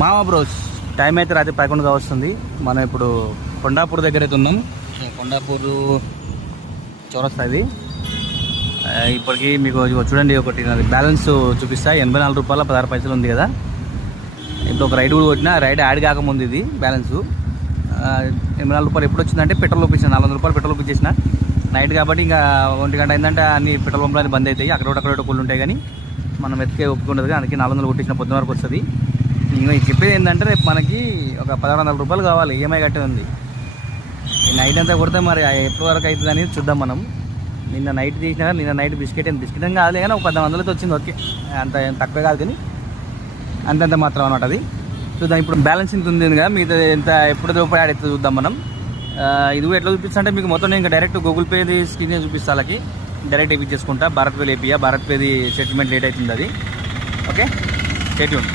మామ bros, time అయితే రాత్రి 11గా వస్తుంది. మనం ఇప్పుడు కొండాపూర్ దగ్గర అయితే ఉన్నాం. కొండాపూర్ చౌరస్తా ఇది. ఇప్పటికి మీకు చూడండి, ఒకటి బ్యాలెన్స్ చూపిస్తా. 84 రూపాయల 16 పైసలు ఉంది కదా. ఇప్పుడు ఒక రైడ్ కూడా కొట్టిన, రైడ్ యాడ్ కాకముందు ఇది బ్యాలెన్స్ 84 రూపాయలు. ఎప్పుడు వచ్చిందంటే పెట్రోల్ ఒప్పించిన 400 రూపాయలు పెట్రోల్ ఒప్పించేసిన నైట్ కాబట్టి. ఇంకా 1 గంట అయిందంటే అన్ని పెట్రోల్ పంపులు బంద్ అవుతాయి. అక్కడ కూల్ ఉంటాయి కానీ మనం వెతికే ఒప్పుకుంటుంది. అందుకే 400 కొట్టించిన పొద్దున వరకు వస్తుంది. ఇంకా చెప్పేది ఏంటంటే రేపు మనకి ఒక 1600 రూపాయలు కావాలి, ఈఎంఐ కట్టేది ఉంది. నైట్ అంతా కొడితే మరి ఎప్పటి వరకు అవుతుంది అనేది చూద్దాం మనం. నిన్న నైట్ చేసినా, నిన్న నైట్ బిస్కెట్ కాదు కానీ ఒక 1000 అయితే వచ్చింది. ఓకే, అంత తక్కువ కాదు కానీ అంతంత మాత్రం అన్నమాట. అది చూద్దాం. ఇప్పుడు బ్యాలెన్స్ ఇంత ఉంది కదా, మిగతా ఎంత ఎప్పుడు రూపాయి యాడ్ అవుతుంది చూద్దాం మనం. ఇది ఎట్లా చూపిస్తా అంటే మీకు మొత్తం నేను ఇంకా డైరెక్ట్ గూగుల్ పేది స్క్రీన్ చూపిస్తా. వాళ్ళకి డైరెక్ట్ ఇవి చేసుకుంటా. భారత్ పేలు ఏపీయా, భారత్ పేది సెటిల్మెంట్ లేట్ అవుతుంది అది. Okay, stay tune.